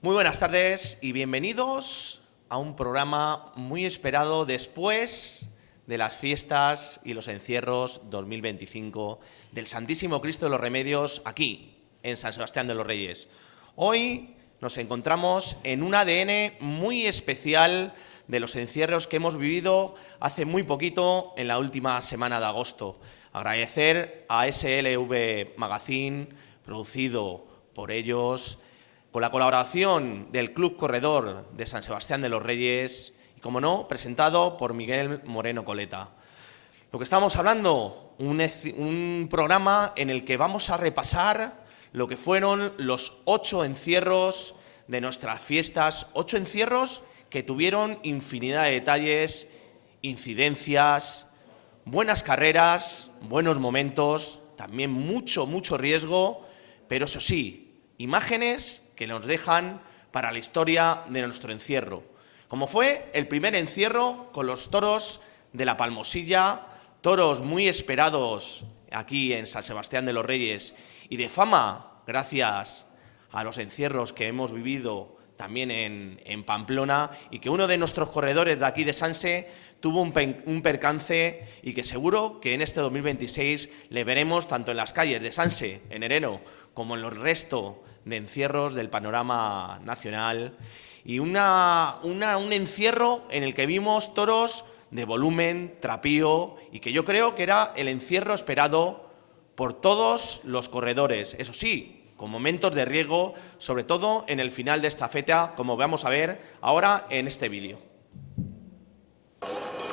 Muy buenas tardes y bienvenidos a un programa muy esperado después de las fiestas y los encierros 2025 del Santísimo Cristo de los Remedios aquí, en San Sebastián de los Reyes. Hoy nos encontramos en un ADN muy especial de los encierros que hemos vivido hace muy poquito en la última semana de agosto. Agradecer a SLV Magazine, producido por ellos, con la colaboración del Club Corredor de San Sebastián de los Reyes y, como no, presentado por Miguel Moreno Coleta. Lo que estamos hablando, un programa en el que vamos a repasar lo que fueron los 8 encierros de nuestras fiestas, 8 encierros que tuvieron infinidad de detalles, incidencias, buenas carreras, buenos momentos, también mucho riesgo, pero eso sí, imágenes que nos dejan para la historia de nuestro encierro. Como fue el primer encierro con los toros de la Palmosilla, toros muy esperados aquí en San Sebastián de los Reyes y de fama gracias a los encierros que hemos vivido también en Pamplona, y que uno de nuestros corredores de aquí de Sanse tuvo un percance y que seguro que en este 2026 le veremos tanto en las calles de Sanse en enero como en los resto de encierros del panorama nacional, y un encierro en el que vimos toros de volumen, trapío, y que yo creo que era el encierro esperado por todos los corredores. Eso sí, con momentos de riesgo, sobre todo en el final de esta feta, como vamos a ver ahora en este vídeo.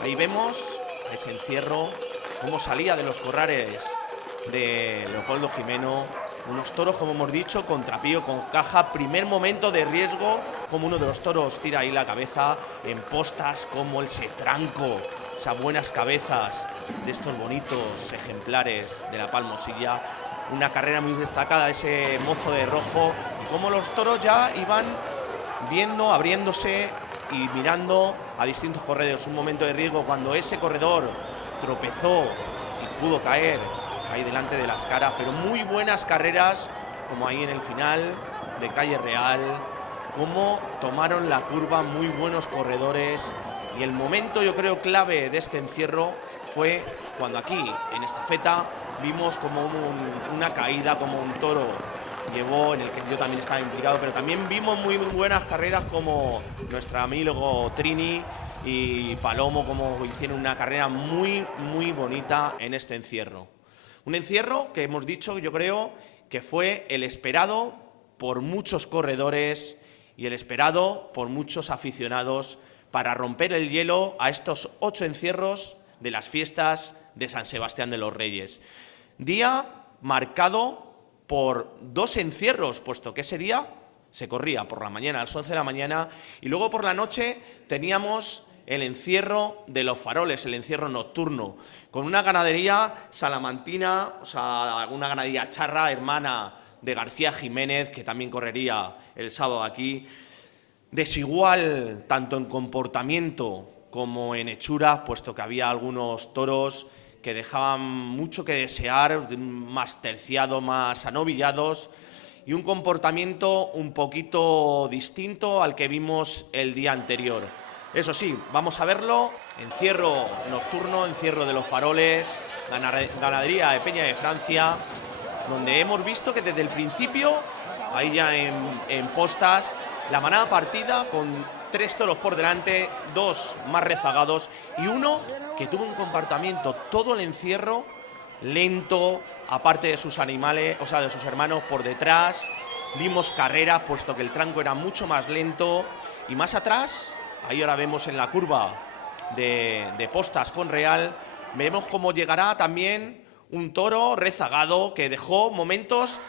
Ahí vemos ese encierro, cómo salía de los corrales de Leopoldo Jimeno. Unos toros, como hemos dicho, con trapío, con caja, primer momento de riesgo, como uno de los toros tira ahí la cabeza en postas, como el setranco, esas buenas cabezas de estos bonitos ejemplares de la Palmosilla. Una carrera muy destacada, ese mozo de rojo, y como los toros ya iban viendo, abriéndose y mirando a distintos corredores. Un momento de riesgo cuando ese corredor tropezó y pudo caer ahí delante de las caras, pero muy buenas carreras, como ahí en el final de Calle Real, cómo tomaron la curva muy buenos corredores. Y el momento, yo creo, clave de este encierro fue cuando aquí, en esta feta, vimos como una caída, como un toro llevó, en el que yo también estaba implicado, pero también vimos muy buenas carreras como nuestro amigo Trini y Palomo, como hicieron una carrera muy bonita en este encierro. Un encierro que hemos dicho, yo creo, que fue el esperado por muchos corredores y el esperado por muchos aficionados para romper el hielo a estos 8 encierros de las fiestas de San Sebastián de los Reyes. Día marcado por 2 encierros, puesto que ese día se corría por la mañana, a las 11 de la mañana, y luego por la noche teníamos el encierro de los faroles, el encierro nocturno, con una ganadería salamantina, o sea, una ganadería charra, hermana de García Jiménez, que también correría el sábado aquí, desigual tanto en comportamiento como en hechura, puesto que había algunos toros que dejaban mucho que desear, más terciados, más anovillados, y un comportamiento un poquito distinto al que vimos el día anterior. Eso sí, vamos a verlo, encierro nocturno, encierro de los faroles, ganadería de Peña de Francia, donde hemos visto que desde el principio, ahí ya en postas, la manada partida con 3 toros por delante, 2 más rezagados y uno que tuvo un comportamiento todo el encierro lento, aparte de sus animales, o sea, de sus hermanos por detrás. Vimos carreras, puesto que el tranco era mucho más lento, y más atrás, ahí ahora vemos en la curva de postas con Real, vemos cómo llegará también un toro rezagado que dejó momentos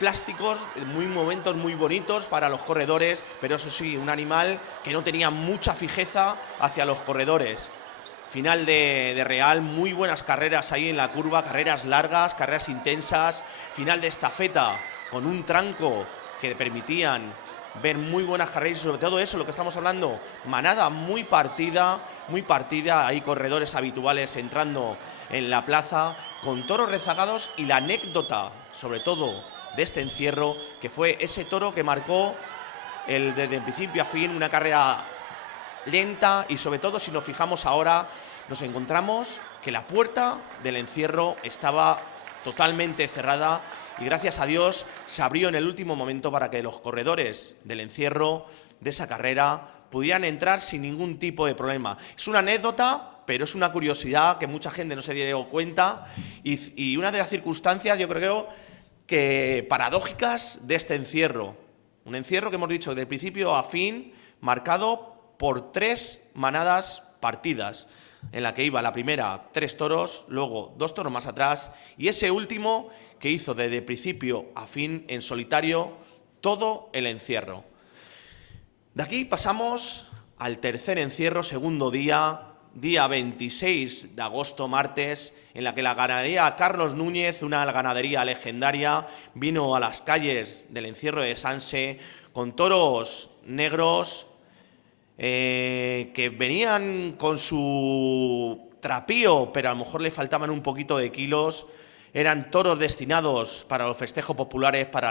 plásticos, momentos muy bonitos para los corredores, pero eso sí, un animal que no tenía mucha fijeza hacia los corredores. Final de Real, muy buenas carreras ahí en la curva, carreras largas, carreras intensas, final de estafeta con un tranco que permitían ver muy buenas carreras, y sobre todo eso, lo que estamos hablando, manada muy partida, hay corredores habituales entrando en la plaza, con toros rezagados, y la anécdota, sobre todo, de este encierro, que fue ese toro que marcó desde el principio a fin, una carrera lenta y sobre todo si nos fijamos ahora, nos encontramos que la puerta del encierro estaba totalmente cerrada y gracias a Dios se abrió en el último momento para que los corredores del encierro de esa carrera pudieran entrar sin ningún tipo de problema. Es una anécdota, pero es una curiosidad que mucha gente no se dio cuenta y una de las circunstancias, yo creo, que paradójicas de este encierro. Un encierro que hemos dicho de principio a fin, marcado por 3 manadas partidas, en la que iba la primera 3 toros, luego 2 toros más atrás, y ese último que hizo desde principio a fin en solitario todo el encierro. De aquí pasamos al tercer encierro, segundo día 26 de agosto, martes, en la que la ganadería Carlos Núñez, una ganadería legendaria, vino a las calles del encierro de Sanse con toros negros que venían con su trapío, pero a lo mejor le faltaban un poquito de kilos. Eran toros destinados para los festejos populares, para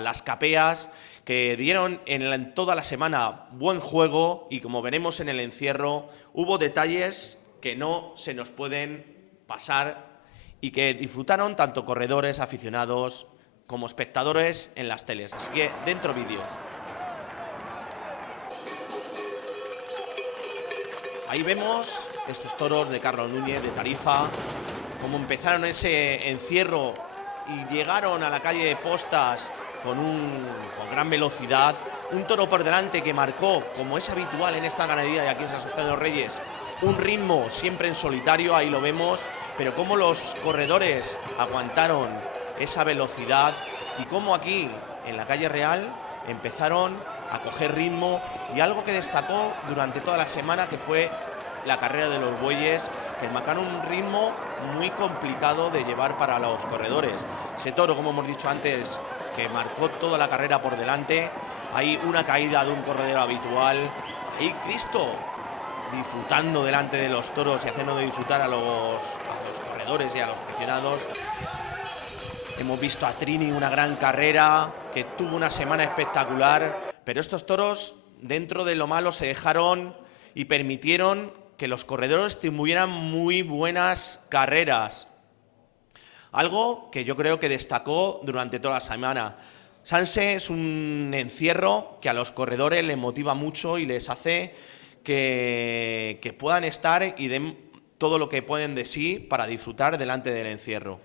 las capeas, que dieron en toda la semana buen juego y, como veremos en el encierro, hubo detalles que no se nos pueden pasar y que disfrutaron tanto corredores, aficionados como espectadores en las teles. Así que dentro vídeo. Ahí vemos estos toros de Carlos Núñez, de Tarifa, cómo empezaron ese encierro y llegaron a la calle de Postas con gran velocidad. Un toro por delante que marcó, como es habitual en esta ganadería de aquí en San Sebastián de los Reyes, un ritmo siempre en solitario, ahí lo vemos, pero cómo los corredores aguantaron esa velocidad y cómo aquí, en la calle Real, empezaron a coger ritmo y algo que destacó durante toda la semana, que fue la carrera de los bueyes, que marcaron un ritmo muy complicado de llevar para los corredores. Ese toro, como hemos dicho antes, que marcó toda la carrera por delante, hay una caída de un corredor habitual, y Cristo disfrutando delante de los toros y haciendo disfrutar a los corredores y a los aficionados. Hemos visto a Trini, una gran carrera, que tuvo una semana espectacular, pero estos toros, dentro de lo malo, se dejaron y permitieron que los corredores tuvieran muy buenas carreras. Algo que yo creo que destacó durante toda la semana. Sanse es un encierro que a los corredores les motiva mucho y les hace que puedan estar y den todo lo que pueden de sí para disfrutar delante del encierro.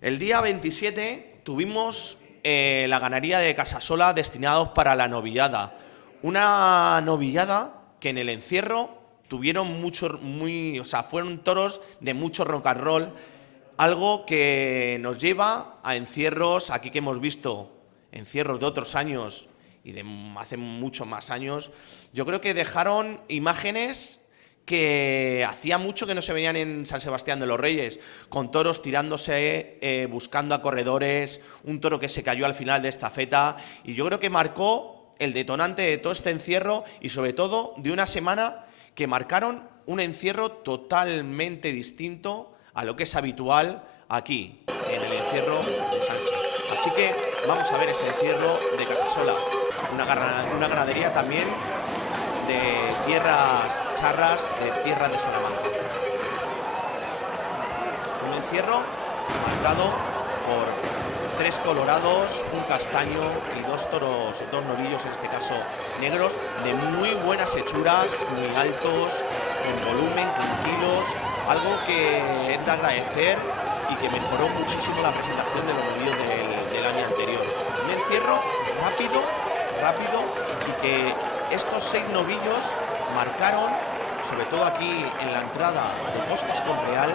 El día 27 tuvimos la ganadería de Casasola destinados para la novillada. Una novillada que en el encierro tuvieron fueron toros de mucho rock and roll, algo que nos lleva a encierros, aquí que hemos visto encierros de otros años y de hace muchos más años. Yo creo que dejaron imágenes que hacía mucho que no se veían en San Sebastián de los Reyes, con toros tirándose, buscando a corredores, un toro que se cayó al final de estafeta, y yo creo que marcó el detonante de todo este encierro y sobre todo de una semana que marcaron un encierro totalmente distinto a lo que es habitual aquí, en el encierro de Sanse. Así que vamos a ver este encierro de Casasola, una ganadería también de tierras charras, de tierra de Salamanca. Un encierro marcado por 3 colorados, un castaño y 2 toros, 2 novillos, en este caso negros, de muy buenas hechuras, muy altos, con volumen, con kilos, algo que es de agradecer y que mejoró muchísimo la presentación de los novillos del año anterior. Un encierro rápido, y que estos 6 novillos marcaron, sobre todo aquí en la entrada de Postas con Real,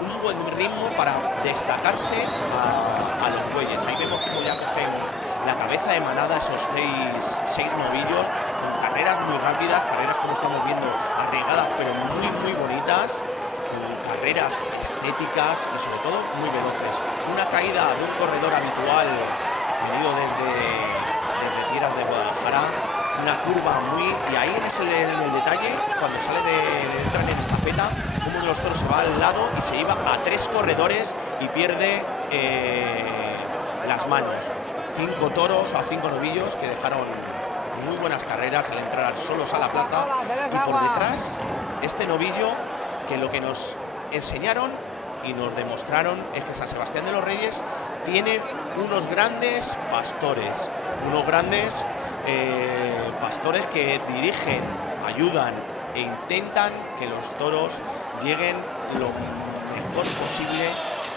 un buen ritmo para destacarse a los bueyes. Ahí vemos cómo ya cogen la cabeza de manada esos 6 novillos, con carreras muy rápidas, carreras, como estamos viendo, arriesgadas pero muy bonitas, con carreras estéticas y sobre todo muy veloces. Una caída de un corredor habitual venido desde tierras de Guadalajara, una curva y ahí en el detalle, cuando sale entran en estafeta, uno de los toros se va al lado y se lleva a 3 corredores y pierde las manos. 5 toros o 5 novillos que dejaron muy buenas carreras al entrar solos a la plaza. Y por detrás, este novillo que lo que nos enseñaron y nos demostraron es que San Sebastián de los Reyes tiene unos grandes pastores, unos grandes pastores que dirigen, ayudan e intentan que los toros lleguen lo mejor posible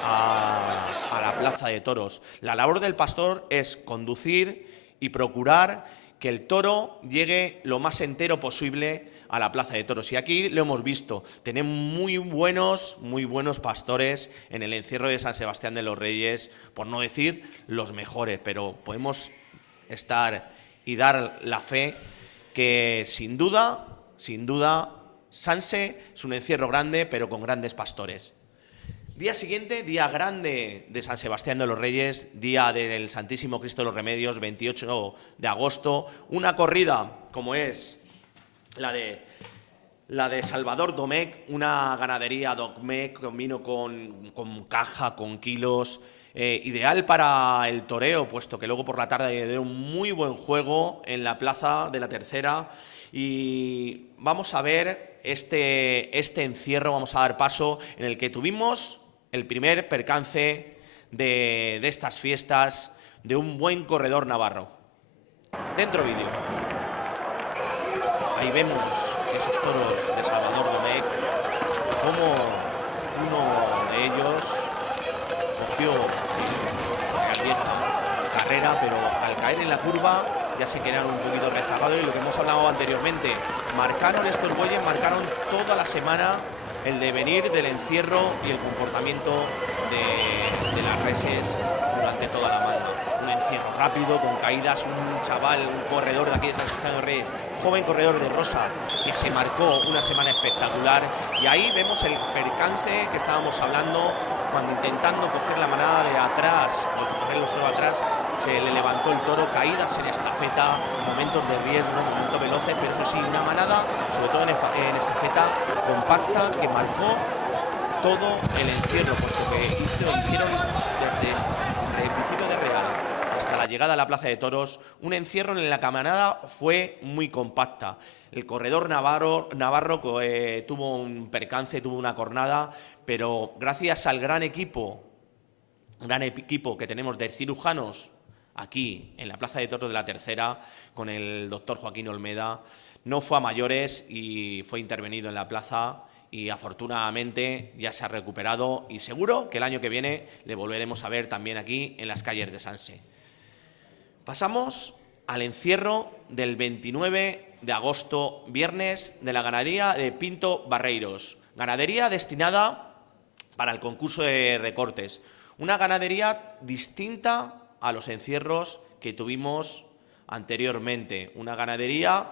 a la plaza de toros. La labor del pastor es conducir y procurar que el toro llegue lo más entero posible a la plaza de toros. Y aquí lo hemos visto, tenemos muy buenos pastores en el encierro de San Sebastián de los Reyes, por no decir los mejores, pero podemos estar y dar la fe que sin duda, Sanse es un encierro grande, pero con grandes pastores. Día siguiente, día grande de San Sebastián de los Reyes, día del Santísimo Cristo de los Remedios, 28 de agosto, una corrida como es la de Salvador Domecq, una ganadería Domecq con vino con caja, con kilos, ideal para el toreo, puesto que luego por la tarde dio un muy buen juego en la plaza de la Tercera. Y vamos a ver este encierro, vamos a dar paso en el que tuvimos el primer percance de estas fiestas de un buen corredor navarro. Dentro vídeo. Ahí vemos esos toros de Salvador Domecq, como uno de ellos cogió la vieja carrera, pero al caer en la curva ya se quedaron un poquito rezagados, y lo que hemos hablado anteriormente, estos bueyes marcaron toda la semana el devenir del encierro y el comportamiento de las reses durante toda la manda. Un encierro rápido, con caídas, un chaval, un corredor de aquí de San Sebastián de los Reyes, joven corredor de Rosa, que se marcó una semana espectacular. Y ahí vemos el percance que estábamos hablando, cuando intentando coger la manada de atrás, o coger los toros atrás, se le levantó el toro, caídas en estafeta, momentos de riesgo, momentos veloces, pero eso sí, una manada, sobre todo en estafeta, compacta, que marcó todo el encierro, puesto que hicieron desde el principio de Real hasta la llegada a la plaza de toros un encierro en la que la manada fue muy compacta. El corredor navarro tuvo un percance, tuvo una cornada, pero gracias al gran equipo que tenemos de cirujanos aquí en la plaza de toros de la Tercera, con el doctor Joaquín Olmeda, no fue a mayores y fue intervenido en la plaza, y afortunadamente ya se ha recuperado, y seguro que el año que viene le volveremos a ver también aquí en las calles de Sanse. Pasamos al encierro del 29 de agosto, viernes, de la ganadería de Pinto Barreiros, ganadería destinada para el concurso de recortes, una ganadería distinta a los encierros que tuvimos anteriormente, una ganadería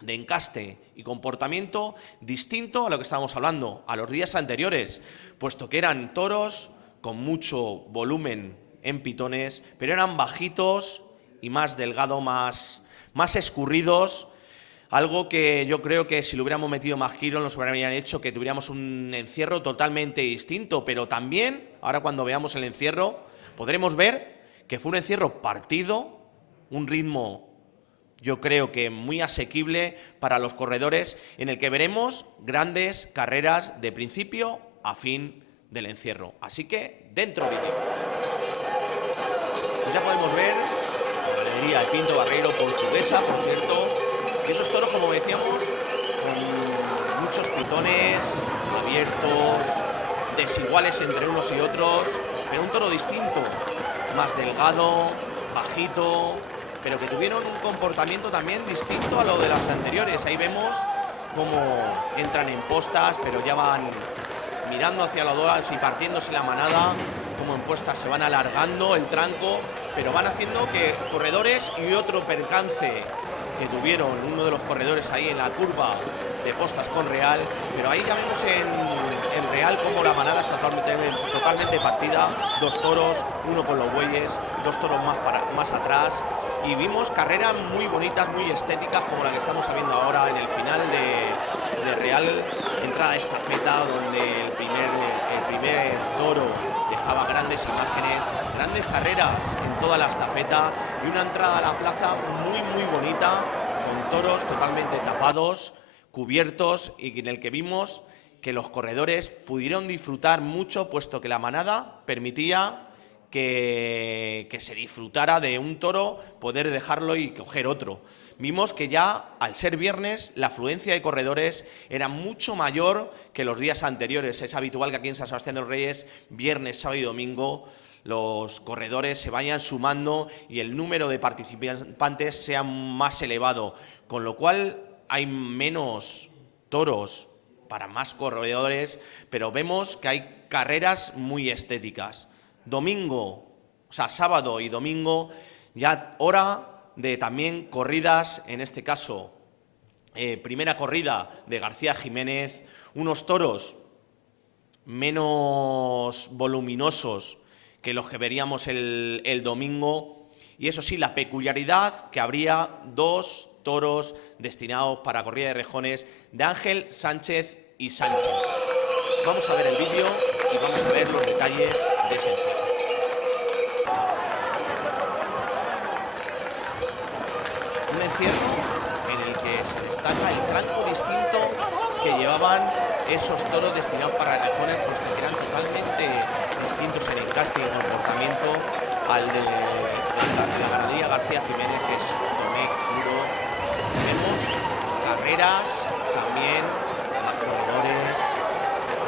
de encaste y comportamiento distinto a lo que estábamos hablando a los días anteriores, puesto que eran toros con mucho volumen en pitones, pero eran bajitos y más delgados, más escurridos, algo que yo creo que si lo hubiéramos metido más giros nos habrían hecho que tuviéramos un encierro totalmente distinto. Pero también, ahora cuando veamos el encierro, podremos ver que fue un encierro partido, un ritmo yo creo que muy asequible para los corredores, en el que veremos grandes carreras de principio a fin del encierro. Así que, dentro vídeo. Pues ya podemos ver la ganadería de Pinto Barreiro, portuguesa, por cierto, y esos toros, como decíamos, con muchos pitones abiertos, desiguales entre unos y otros, pero un toro distinto, más delgado, bajito, pero que tuvieron un comportamiento también distinto a lo de las anteriores. Ahí vemos cómo entran en postas, pero ya van mirando hacia los dos y partiéndose la manada, como en postas se van alargando el tranco, pero van haciendo que corredores y otro percance que tuvieron uno de los corredores ahí en la curva de postas con Real, pero ahí ya vemos en Real como la manada está totalmente partida, dos toros, uno con los bueyes, dos toros más atrás, y vimos carreras muy bonitas, muy estéticas, como la que estamos viendo ahora en el final de Real, entrada estafeta, donde el primer toro de realizaba grandes imágenes, grandes carreras en toda la estafeta y una entrada a la plaza muy bonita, con toros totalmente tapados, cubiertos, y en el que vimos que los corredores pudieron disfrutar mucho, puesto que la manada permitía que se disfrutara de un toro, poder dejarlo y coger otro. Vimos que ya, al ser viernes, la afluencia de corredores era mucho mayor que los días anteriores. Es habitual que aquí en San Sebastián de los Reyes, viernes, sábado y domingo, los corredores se vayan sumando y el número de participantes sea más elevado, con lo cual hay menos toros para más corredores, pero vemos que hay carreras muy estéticas. Domingo, o sea, sábado y domingo, ya hora de también corridas, en este caso, primera corrida de García Jiménez, unos toros menos voluminosos que los que veríamos el domingo, y eso sí, la peculiaridad que habría 2 toros destinados para corrida de rejones de Ángel Sánchez y Sánchez. Vamos a ver el vídeo y vamos a ver los detalles de ese encierro. Un encierro en el que se destaca el tranco distinto que llevaban esos toros destinados para rejones, puesto que eran totalmente distintos en encaste y en comportamiento al de la ganadería García Jiménez, que es Domecq puro. Vemos carreras también a corredores,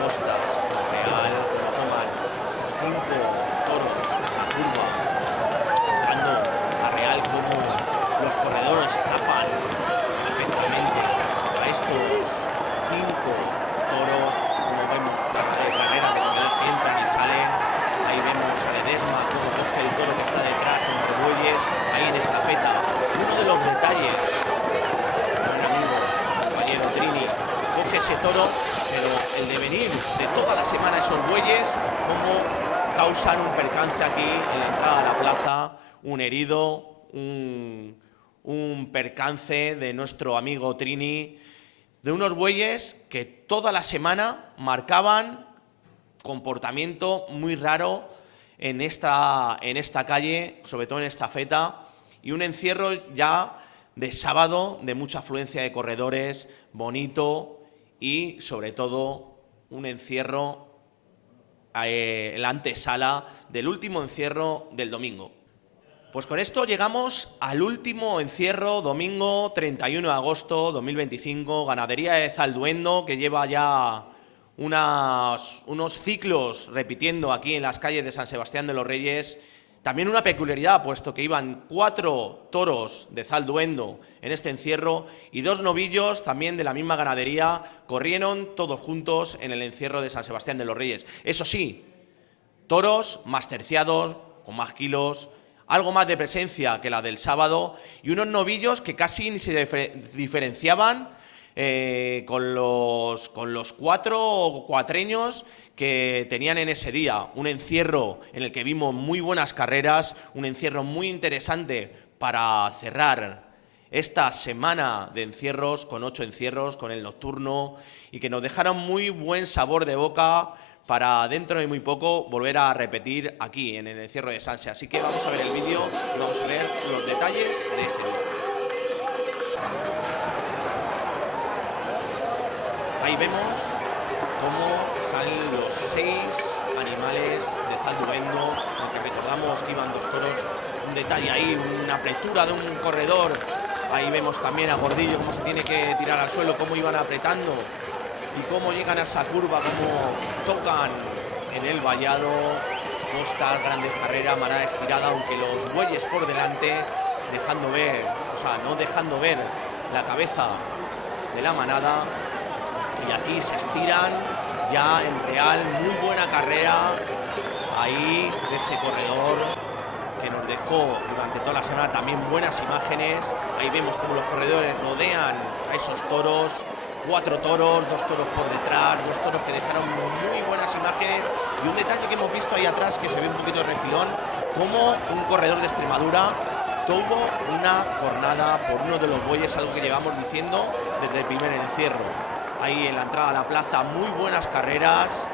postas, real, como toman estos 5 toros a la curva, entrando a real, como los corredores tapan perfectamente a estos 5 toros, como vemos carreras de corredores que entran y salen. Ahí vemos a Ledesma cómo coge el toro que está detrás entre bueyes, ahí en estafeta. Uno de los detalles, buen amigo, compañero Trini, coge ese toro, pero el devenir de toda la semana esos bueyes, cómo causan un percance aquí en la entrada a la plaza, un herido, un percance de nuestro amigo Trini, de unos bueyes que toda la semana marcaban comportamiento muy raro en esta calle, sobre todo en estafeta, y un encierro ya de sábado de mucha afluencia de corredores, bonito, y sobre todo un encierro en la antesala del último encierro del domingo. Pues con esto llegamos al último encierro, domingo 31 de agosto 2025, ganadería de Zalduendo, que lleva ya unos ciclos repitiendo aquí en las calles de San Sebastián de los Reyes. También una peculiaridad, puesto que iban 4 toros de Zalduendo en este encierro y 2 novillos también de la misma ganadería corrieron todos juntos en el encierro de San Sebastián de los Reyes. Eso sí, toros más terciados, con más kilos, algo más de presencia que la del sábado, y unos novillos que casi ni se diferenciaban con los 4 cuatreños que tenían en ese día. Un encierro en el que vimos muy buenas carreras, un encierro muy interesante para cerrar esta semana de encierros, con 8 encierros, con el nocturno, y que nos dejaron muy buen sabor de boca para dentro de muy poco volver a repetir aquí en el encierro de Sanse. Así que vamos a ver el vídeo y vamos a ver los detalles de ese vídeo. Ahí vemos cómo salen los 6 animales de Zalduendo, aunque recordamos que iban 2 toros. Un detalle ahí, una apretura de un corredor. Ahí vemos también a Gordillo cómo se tiene que tirar al suelo, cómo iban apretando y cómo llegan a esa curva, cómo tocan en el vallado. Costas, grandes carreras, manada estirada, aunque los bueyes por delante, dejando ver, o sea, no dejando ver la cabeza de la manada. Y aquí se estiran ya en real, muy buena carrera ahí de ese corredor que nos dejó durante toda la semana también buenas imágenes. Ahí vemos cómo los corredores rodean a esos toros, 4 toros, 2 toros por detrás, 2 toros que dejaron muy buenas imágenes. Y un detalle que hemos visto ahí atrás, que se ve un poquito de refilón, como un corredor de Extremadura tuvo una cornada por uno de los bueyes, algo que llevamos diciendo desde el primer encierro. Ahí en la entrada a la plaza, muy buenas carreras,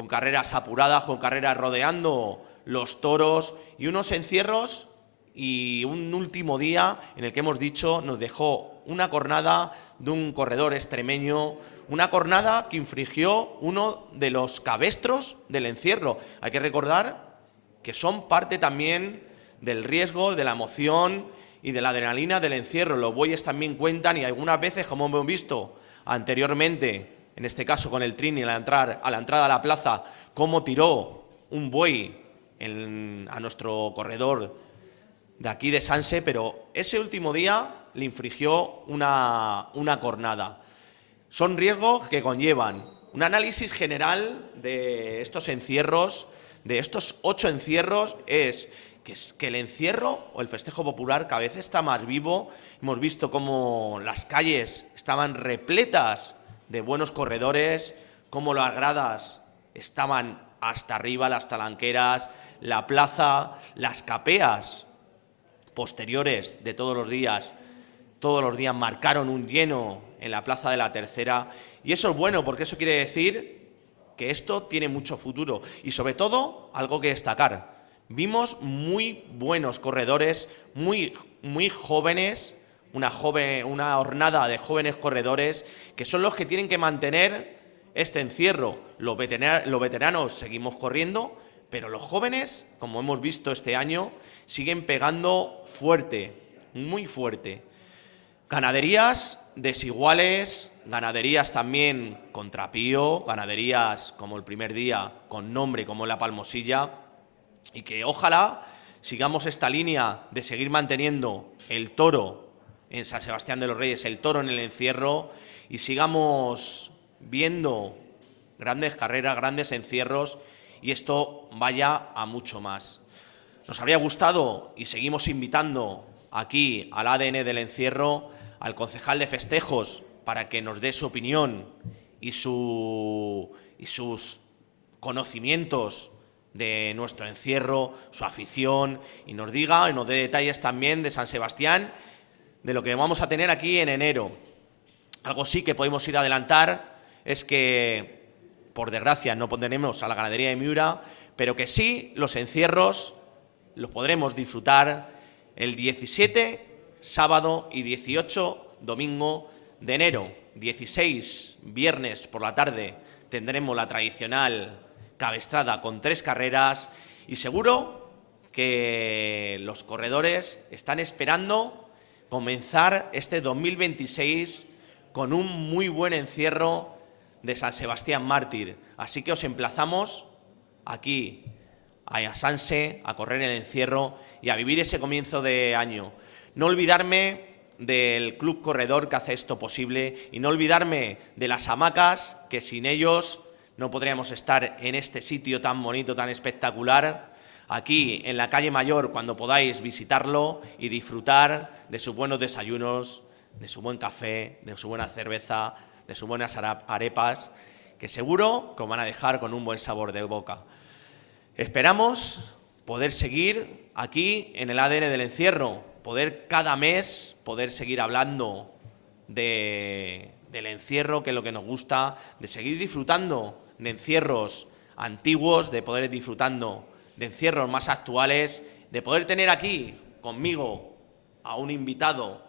con carreras apuradas, con carreras rodeando los toros y unos encierros y un último día en el que hemos dicho nos dejó una cornada de un corredor extremeño, una cornada que infringió uno de los cabestros del encierro. Hay que recordar que son parte también del riesgo, de la emoción y de la adrenalina del encierro. Los bueyes también cuentan y algunas veces, como hemos visto anteriormente, en este caso con el Trini a la entrada a la plaza, cómo tiró un buey a nuestro corredor de aquí de Sanse, pero ese último día le infringió una cornada. Son riesgos que conllevan un análisis general de estos encierros, de estos 8 encierros, es que el encierro o el festejo popular cada vez está más vivo. Hemos visto cómo las calles estaban repletas de buenos corredores, cómo las gradas estaban hasta arriba, las talanqueras, la plaza, las capeas posteriores de todos los días marcaron un lleno en la Plaza de la Tercera, y eso es bueno porque eso quiere decir que esto tiene mucho futuro y sobre todo algo que destacar. Vimos muy buenos corredores, muy jóvenes, una hornada de jóvenes corredores que son los que tienen que mantener este encierro. Los veteranos seguimos corriendo, pero los jóvenes, como hemos visto este año, siguen pegando fuerte, muy fuerte. Ganaderías desiguales, ganaderías también con trapío, ganaderías como el primer día con nombre como la Palmosilla, y que ojalá sigamos esta línea de seguir manteniendo el toro en San Sebastián de los Reyes, el toro en el encierro, y sigamos viendo grandes carreras, grandes encierros, y esto vaya a mucho más. Nos habría gustado, y seguimos invitando aquí al ADN del encierro, al concejal de festejos para que nos dé su opinión y sus conocimientos de nuestro encierro, su afición, y nos diga y nos dé detalles también de San Sebastián, de lo que vamos a tener aquí en enero. Algo sí que podemos ir a adelantar es que, por desgracia, no pondremos a la ganadería de Miura, pero que sí los encierros los podremos disfrutar el 17, sábado, y 18, domingo de enero. 16, viernes por la tarde, tendremos la tradicional cabestrada con 3 carreras, y seguro que los corredores están esperando comenzar este 2026 con un muy buen encierro de San Sebastián Mártir. Así que os emplazamos aquí a Sanse, a correr el encierro y a vivir ese comienzo de año. No olvidarme del Club Corredor que hace esto posible y no olvidarme de las hamacas, que sin ellos no podríamos estar en este sitio tan bonito, tan espectacular, aquí en la calle Mayor, cuando podáis visitarlo y disfrutar de sus buenos desayunos, de su buen café, de su buena cerveza, de sus buenas arepas, que seguro que os van a dejar con un buen sabor de boca. Esperamos poder seguir aquí en el ADN del encierro, poder cada mes poder seguir hablando del encierro, que es lo que nos gusta, de seguir disfrutando de encierros antiguos, de poder disfrutando de encierros más actuales, de poder tener aquí conmigo a un invitado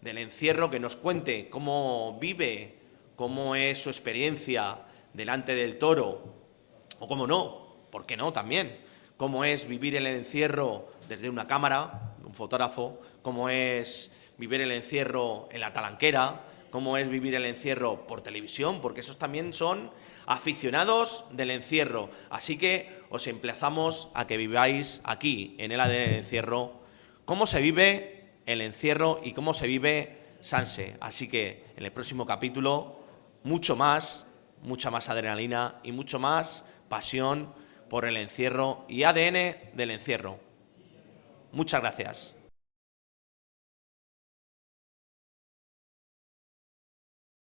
del encierro que nos cuente cómo vive, cómo es su experiencia delante del toro, o cómo no, ¿por qué no también? Cómo es vivir el encierro desde una cámara, un fotógrafo, cómo es vivir el encierro en la talanquera, cómo es vivir el encierro por televisión, porque esos también son aficionados del encierro. Así que os emplazamos a que viváis aquí, en el ADN del encierro, cómo se vive el encierro y cómo se vive Sanse. Así que en el próximo capítulo, mucha más adrenalina y mucho más pasión por el encierro y ADN del encierro. Muchas gracias.